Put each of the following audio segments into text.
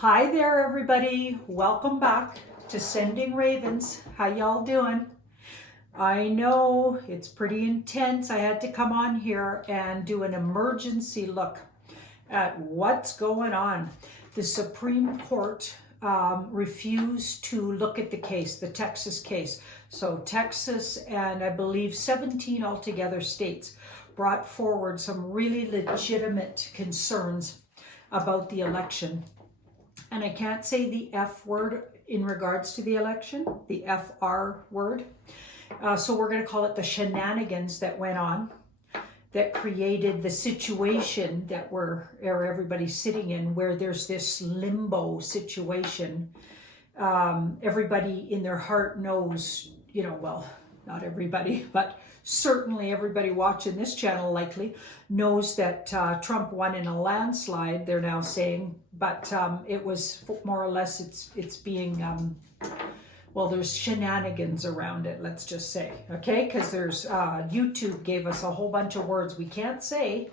Hi there, everybody. Welcome back to Sending Ravens. How y'all doing? I know it's pretty intense. I had to come on here and do an emergency look at what's going on. The Supreme Court refused to look at the case, the Texas case. So Texas and I believe 17 altogether states brought forward some really legitimate concerns about the election. And I can't say the F word in regards to the election, the FR word. So we're going to call it the shenanigans that went on, that created the situation that everybody's sitting in, where there's this limbo situation. Everybody in their heart knows, well, not everybody, but certainly everybody watching this channel likely knows that Trump won in a landslide, they're now saying, but it was more or less, it's being, well, there's shenanigans around it, let's just say, okay? Because there's, YouTube gave us a whole bunch of words we can't say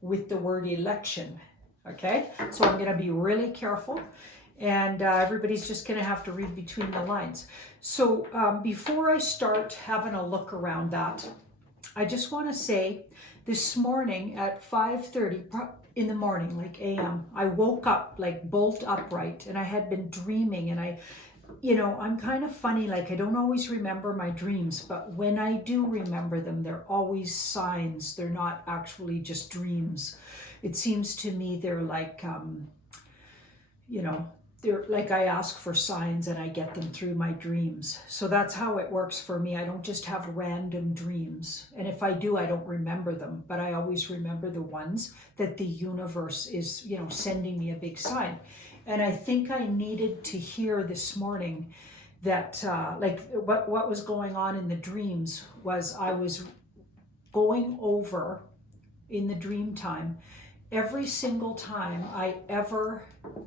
with the word election, okay? So I'm going to be really careful. And everybody's just going to have to read between the lines. So before I start having a look around that, I just want to say this morning at 5:30 in the morning, like a.m., I woke up like bolt upright, and I had been dreaming, and I'm kind of funny, like I don't always remember my dreams, but when I do remember them, they're always signs. They're not actually just dreams. It seems to me they're like, they're like I ask for signs and I get them through my dreams. So that's how it works for me. I don't just have random dreams. And if I do, I don't remember them, but I always remember the ones that the universe is, sending me a big sign. And I think I needed to hear this morning that what was going on in the dreams was I was going over in the dream time every single time I ever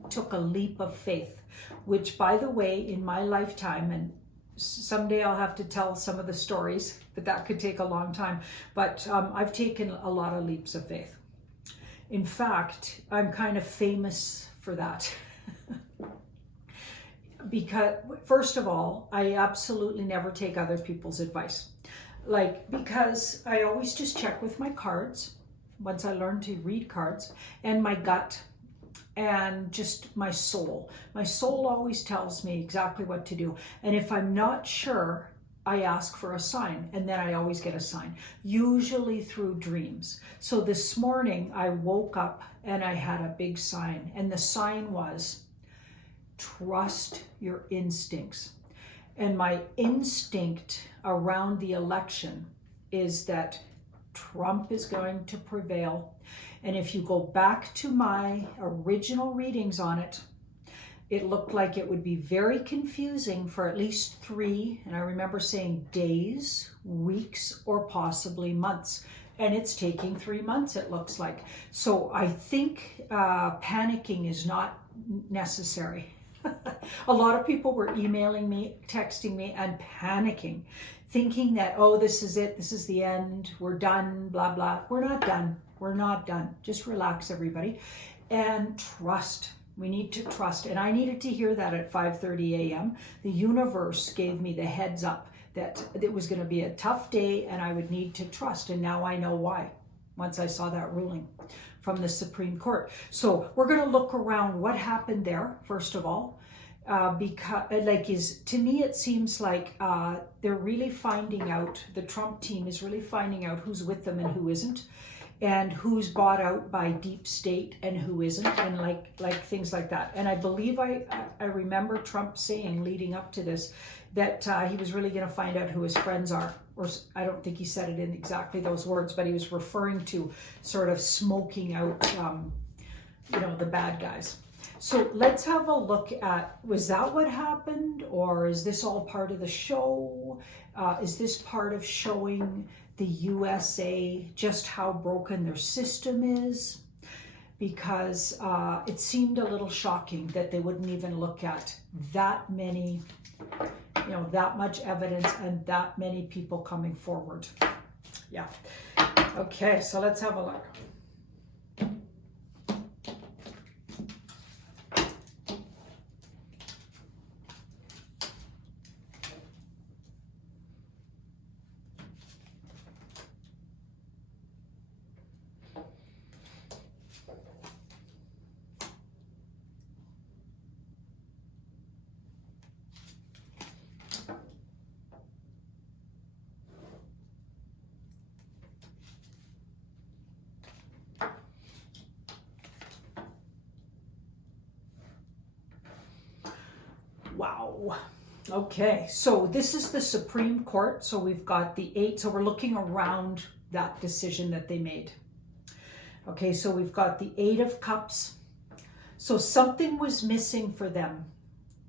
took a leap of faith, which, by the way, in my lifetime, and someday I'll have to tell some of the stories, but that could take a long time, but I've taken a lot of leaps of faith. In fact, I'm kind of famous for that. Because, first of all, I absolutely never take other people's advice. Because I always just check with my cards, once I learned to read cards, and my gut, and just my soul. My soul always tells me exactly what to do. And if I'm not sure, I ask for a sign, and then I always get a sign, usually through dreams. So this morning I woke up and I had a big sign, and the sign was, trust your instincts. And my instinct around the election is that Trump is going to prevail. And if you go back to my original readings on it, it looked like it would be very confusing for at least 3, and I remember saying days, weeks, or possibly months. And it's taking 3 months, it looks like. So I think panicking is not necessary. A lot of people were emailing me, texting me, and panicking, thinking that, oh, this is it, this is the end, we're done, blah, blah. We're not done. We're not done. Just relax, everybody. And trust. We need to trust. And I needed to hear that at 5:30 a.m. The universe gave me the heads up that it was going to be a tough day and I would need to trust. And now I know why, once I saw that ruling from the Supreme Court. So we're going to look around what happened there, first of all. Because to me it seems like they're really finding out, the Trump team is really finding out who's with them and who isn't, and who's bought out by deep state and who isn't, and like things like that. And I believe I remember Trump saying leading up to this that he was really going to find out who his friends are, or I don't think he said it in exactly those words, but he was referring to sort of smoking out the bad guys. So let's have a look at, was that what happened, or is this all part of the show? Is this part of showing the USA just how broken their system is? Because it seemed a little shocking that they wouldn't even look at that many, that much evidence and that many people coming forward. Yeah. Okay, so let's have a look. Wow. Okay, so this is the Supreme Court. So we've got the 8. So we're looking around that decision that they made. Okay, so we've got the 8 of Cups. So something was missing for them.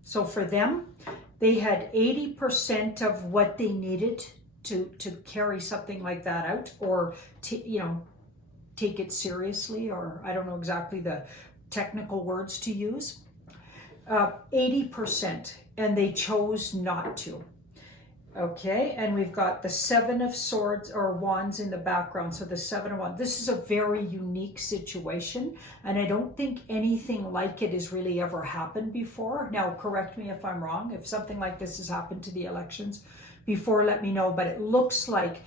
So for them, they had 80% of what they needed to carry something like that out, or take it seriously, or I don't know exactly the technical words to use. 80%, and they chose not to. Okay, and we've got the 7 of Swords or Wands in the background. So the 7 of Wands. This is a very unique situation, and I don't think anything like it has really ever happened before. Now, correct me if I'm wrong. If something like this has happened to the elections before, let me know. But it looks like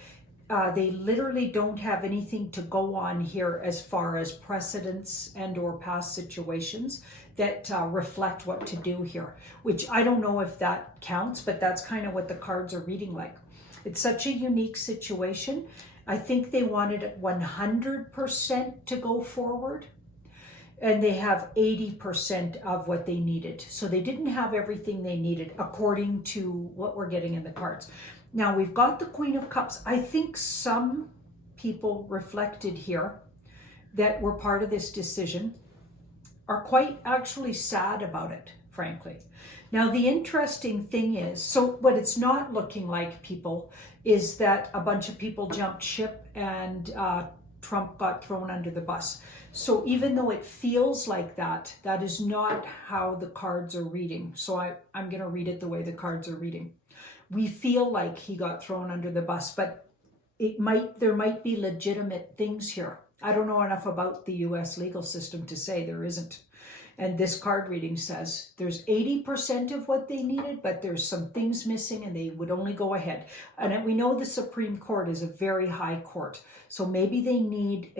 they literally don't have anything to go on here as far as precedents and or past situations that reflect what to do here, which I don't know if that counts, but that's kind of what the cards are reading like. It's such a unique situation. I think they wanted 100% to go forward, and they have 80% of what they needed. So they didn't have everything they needed according to what we're getting in the cards. Now we've got the Queen of Cups. I think some people reflected here that were part of this decision are quite actually sad about it, frankly. Now, the interesting thing is, so what it's not looking like, people, is that a bunch of people jumped ship and Trump got thrown under the bus. So even though it feels like that, that is not how the cards are reading. So I'm going to read it the way the cards are reading. We feel like he got thrown under the bus, but there might be legitimate things here. I don't know enough about the US legal system to say there isn't. And this card reading says there's 80% of what they needed, but there's some things missing and they would only go ahead. And we know the Supreme Court is a very high court. So maybe they need,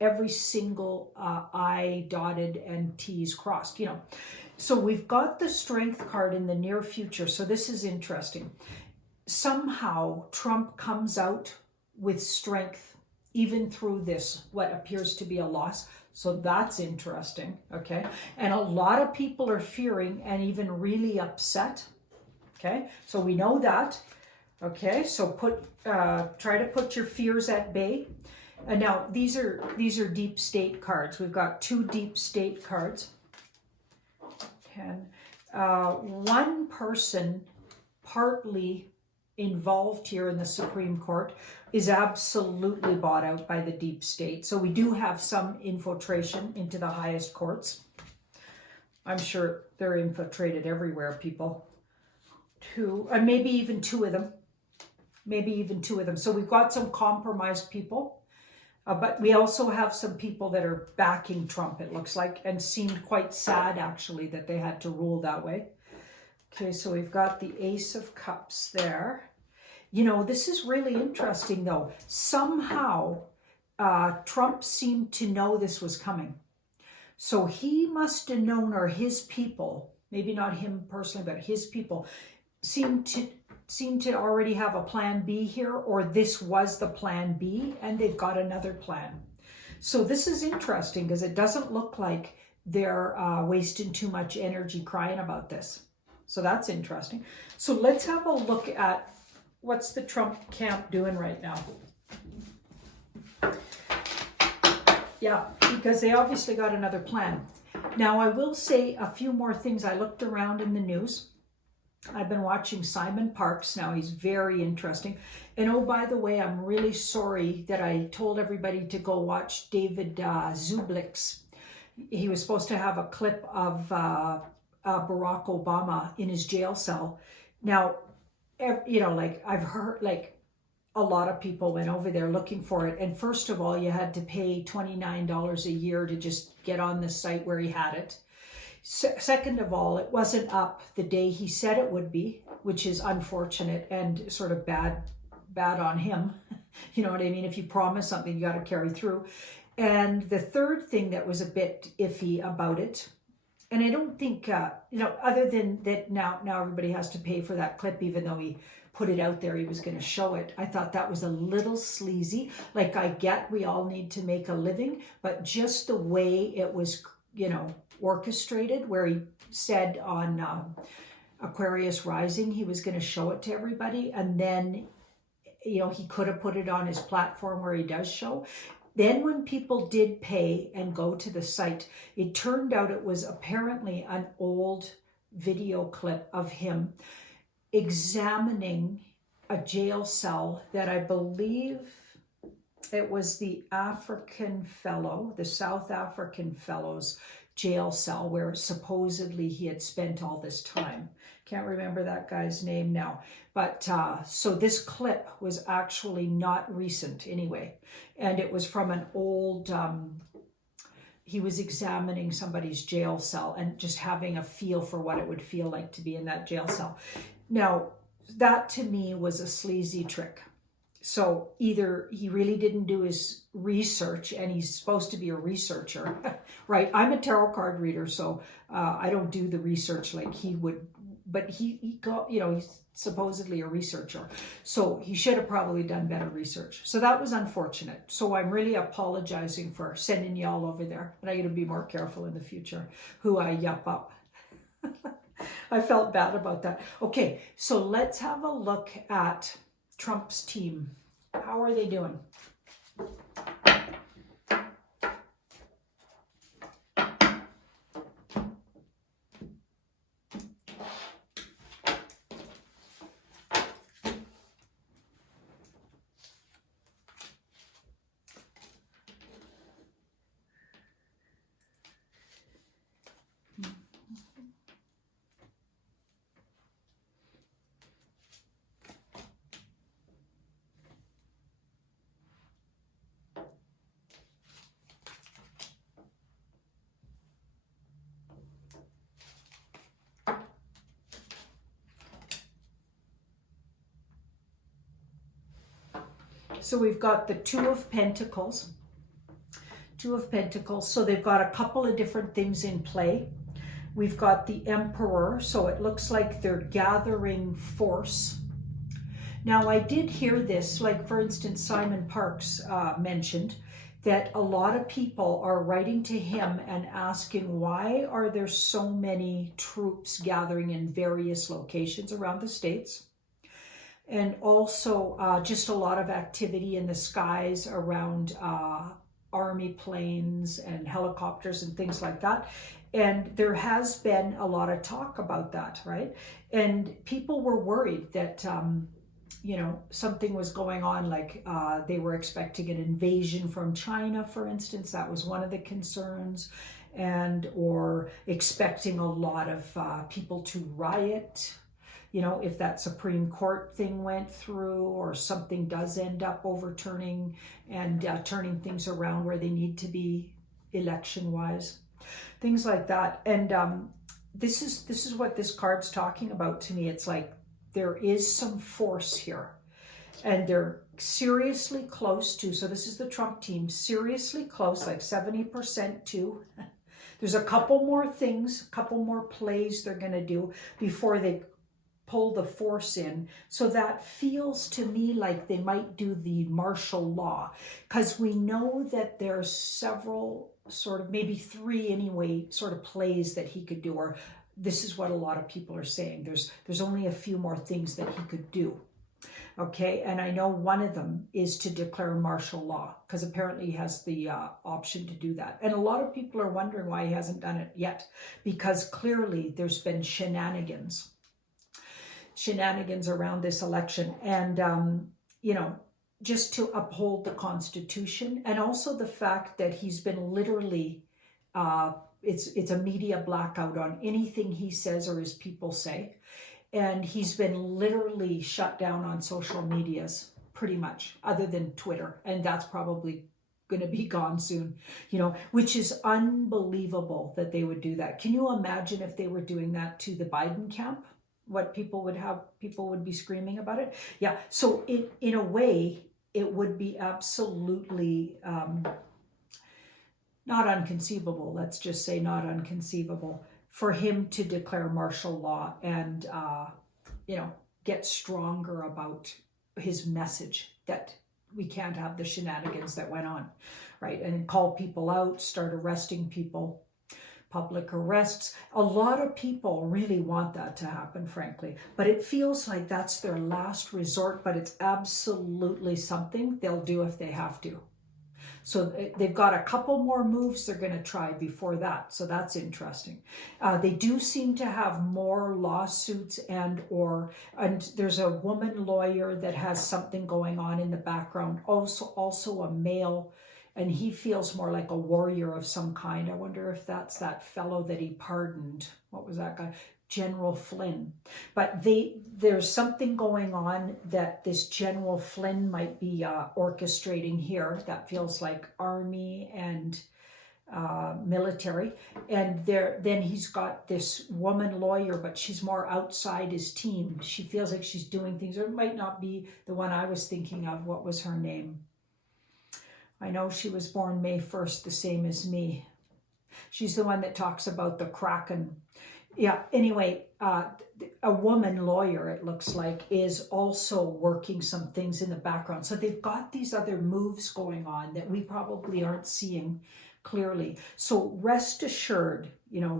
every single I dotted and T's crossed, So we've got the Strength card in the near future. So this is interesting. Somehow Trump comes out with strength even through this, what appears to be a loss. So that's interesting, okay? And a lot of people are fearing and even really upset, okay? So we know that, okay? So try to put your fears at bay. And now these are deep state cards. We've got 2 deep state cards. One person partly involved here in the Supreme Court is absolutely bought out by the deep state. So we do have some infiltration into the highest courts. I'm sure they're infiltrated everywhere, people. 2, and maybe even 2 of them. Maybe even 2 of them. So we've got some compromised people, but we also have some people that are backing Trump, it looks like, and seemed quite sad, actually, that they had to rule that way. Okay, so we've got the Ace of Cups there. This is really interesting, though. Somehow, Trump seemed to know this was coming. So he must have known, or his people, maybe not him personally, but his people, seemed to already have a plan B here, or this was the plan B, and they've got another plan. So this is interesting because it doesn't look like they're wasting too much energy crying about this. So that's interesting. So let's have a look at what's the Trump camp doing right now. Yeah, because they obviously got another plan. Now, I will say a few more things. I looked around in the news. I've been watching Simon Parkes. Now, he's very interesting. And oh, by the way, I'm really sorry that I told everybody to go watch David Zublick's. He was supposed to have a clip of Barack Obama in his jail cell. Now, I've heard, a lot of people went over there looking for it. And first of all, you had to pay $29 a year to just get on the site where he had it. Second of all, it wasn't up the day he said it would be, which is unfortunate and sort of bad on him. You know what I mean? If you promise something, you got to carry through. And the third thing that was a bit iffy about it, and I don't think, other than that now everybody has to pay for that clip, even though he put it out there, he was going to show it. I thought that was a little sleazy. I get we all need to make a living, but just the way it was, orchestrated, where he said on Aquarius rising, he was going to show it to everybody, and then, you know, he could have put it on his platform where he does show. Then when people did pay and go to the site, it turned out it was apparently an old video clip of him examining a jail cell that I believe it was the African fellow, the South African fellow's jail cell where supposedly he had spent all this time. Can't remember that guy's name now. But so this clip was actually not recent anyway. And it was from an old, he was examining somebody's jail cell and just having a feel for what it would feel like to be in that jail cell. Now, that to me was a sleazy trick. So either he really didn't do his research, and he's supposed to be a researcher, right? I'm a tarot card reader, so I don't do the research like he would, but he got, you know, he's supposedly a researcher. So he should have probably done better research. So that was unfortunate. So I'm really apologizing for sending y'all over there, and I'm going to be more careful in the future who I yup up. I felt bad about that. Okay, so let's have a look at Trump's team. How are they doing? So we've got the Two of Pentacles. Two of Pentacles. So they've got a couple of different things in play. We've got the Emperor. So it looks like they're gathering force. Now, I did hear this, like for instance, Simon Parks mentioned that a lot of people are writing to him and asking, why are there so many troops gathering in various locations around the States? And also just a lot of activity in the skies around army planes and helicopters and things like that. And there has been a lot of talk about that, right? And people were worried that, you know, something was going on, like they were expecting an invasion from China, for instance. That was one of the concerns. And or expecting a lot of people to riot, you know, if that Supreme Court thing went through, or something does end up overturning and turning things around where they need to be election-wise, things like that. And this is what this card's talking about to me. It's like there is some force here, and they're seriously close to. So this is the Trump team, seriously close, like 70% to. There's a couple more things, a couple more plays they're going to do before they pull the force in. So that feels to me like they might do the martial law, because we know that there's several, sort of maybe three anyway, sort of plays that he could do, or this is what a lot of people are saying. There's only a few more things that he could do. Okay, and I know one of them is to declare martial law, because apparently he has the option to do that. And a lot of people are wondering why he hasn't done it yet, because clearly there's been shenanigans around this election. And, you know, just to uphold the Constitution, and also the fact that he's been literally, it's a media blackout on anything he says or his people say. And he's been literally shut down on social medias, pretty much, other than Twitter. And that's probably going to be gone soon, you know, which is unbelievable that they would do that. Can you imagine if they were doing that to the Biden camp? What people would be screaming about it. Yeah. So in a way, it would be absolutely not unconceivable. Let's just say not unconceivable for him to declare martial law and, you know, get stronger about his message that we can't have the shenanigans that went on, right? And call people out, start arresting people. public arrests. A lot of people really want that to happen, frankly, but it feels like that's their last resort, but it's absolutely something they'll do if they have to. So they've got a couple more moves they're going to try before that. So that's interesting. They do seem to have more lawsuits and there's a woman lawyer that has something going on in the background. Also a male, and he feels more like a warrior of some kind. I wonder if that's that fellow that he pardoned. What was that guy? General Flynn. But there's something going on that this General Flynn might be orchestrating here that feels like army and military. And then he's got this woman lawyer, but she's more outside his team. She feels like she's doing things, or it might not be the one I was thinking of. What was her name? I know she was born May 1st, the same as me. She's the one that talks about the Kraken. Yeah, anyway, a woman lawyer, it looks like, is also working some things in the background. So they've got these other moves going on that we probably aren't seeing clearly. So rest assured,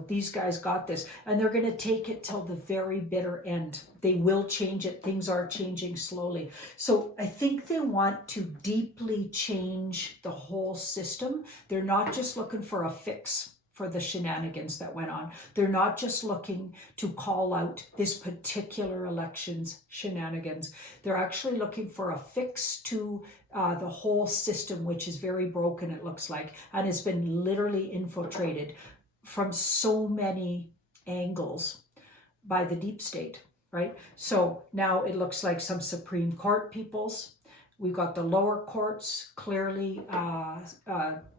these guys got this, and they're going to take it till the very bitter end. They will change it. Things are changing slowly. So I think they want to deeply change the whole system. They're not just looking for a fix for the shenanigans that went on. They're not just looking to call out this particular election's shenanigans. They're actually looking for a fix to the whole system, which is very broken, it looks like, and has been literally infiltrated from so many angles by the deep state, right? So now it looks like some Supreme Court peoples. We've got the lower courts, clearly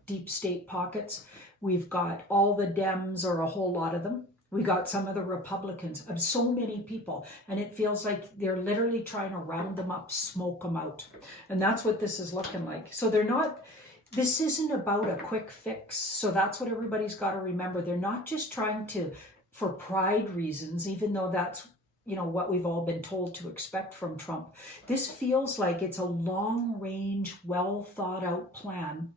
deep state pockets. We've got all the Dems, or a whole lot of them. We got some of the Republicans, of so many people. And it feels like they're literally trying to round them up, smoke them out. And that's what this is looking like. So this isn't about a quick fix. So that's what everybody's got to remember. They're not just trying to, for pride reasons, even though that's what we've all been told to expect from Trump. This feels like it's a long-range, well-thought-out plan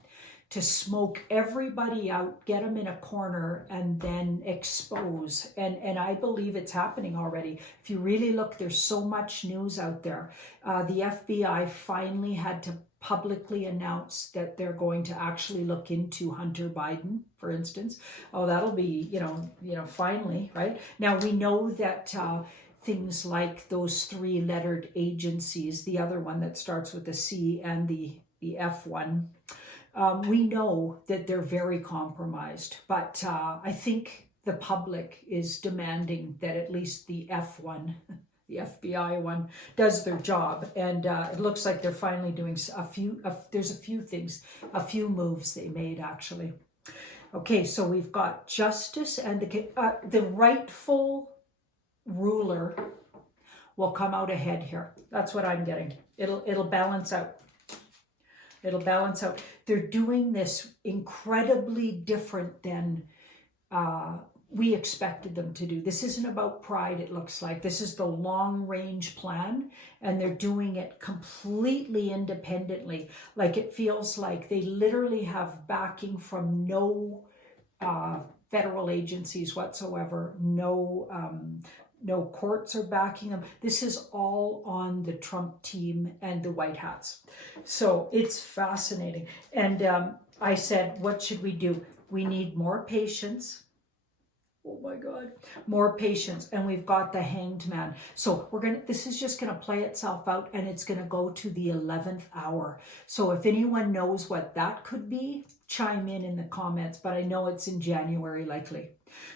to smoke everybody out, get them in a corner, and then expose. And I believe it's happening already. If you really look, there's so much news out there. The FBI finally had to publicly announce that they're going to actually look into Hunter Biden, for instance. Oh, that'll be, finally, right? Now we know that things like those 3-lettered agencies, the other one that starts with the C and the F one, we know that they're very compromised, but I think the public is demanding that at least the F1, the FBI one, does their job. And it looks like they're finally doing there's a few things, a few moves they made actually. Okay, so we've got justice, and the rightful ruler will come out ahead here. That's what I'm getting. It'll balance out. It'll balance out. They're doing this incredibly different than we expected them to do. This isn't about pride, it looks like. This is the long-range plan, and they're doing it completely independently. Like, it feels like they literally have backing from no federal agencies whatsoever, no courts are backing them. This is all on the Trump team and the White Hats. So it's fascinating. And I said, what should we do? We need more patience. Oh my God, more patience. And we've got the Hanged Man. So this is just gonna play itself out, and it's gonna go to the 11th hour. So if anyone knows what that could be, chime in the comments, but I know it's in January likely.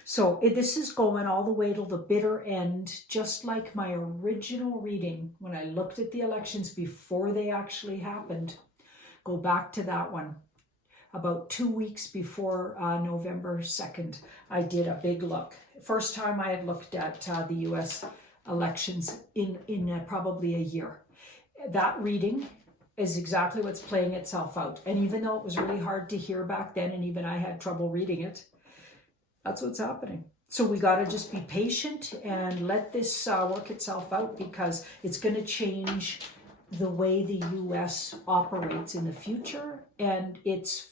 So this is going all the way till the bitter end, just like my original reading when I looked at the elections before they actually happened. Go back to that one. About 2 weeks before November 2nd, I did a big look. First time I had looked at the US elections in probably a year. That reading is exactly what's playing itself out. And even though it was really hard to hear back then, and even I had trouble reading it, that's what's happening. So we got to just be patient and let this work itself out, because it's going to change the way the US operates in the future, and it's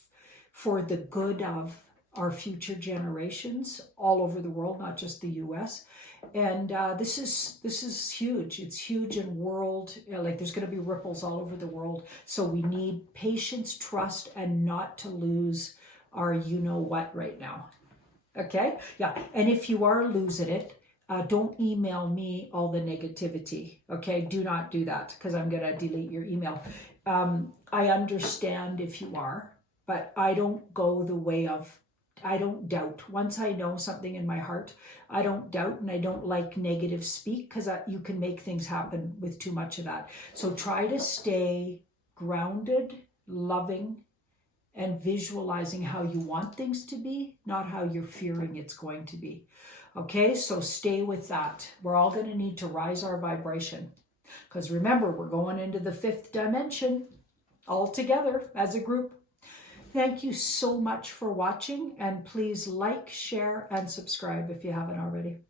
for the good of our future generations all over the world, not just the US. And this is huge. It's huge in world, like there's going to be ripples all over the world. So we need patience, trust, and not to lose our you-know-what right now. Okay? Yeah. And if you are losing it, don't email me all the negativity. Okay? Do not do that because I'm going to delete your email. I understand if you are, but I don't go the way of, I don't doubt. Once I know something in my heart, I don't doubt, and I don't like negative speak because you can make things happen with too much of that. So try to stay grounded, loving, and visualizing how you want things to be, not how you're fearing it's going to be. Okay, so stay with that. We're all going to need to rise our vibration because remember, we're going into the 5th dimension all together as a group. Thank you so much for watching, and please like, share, and subscribe if you haven't already.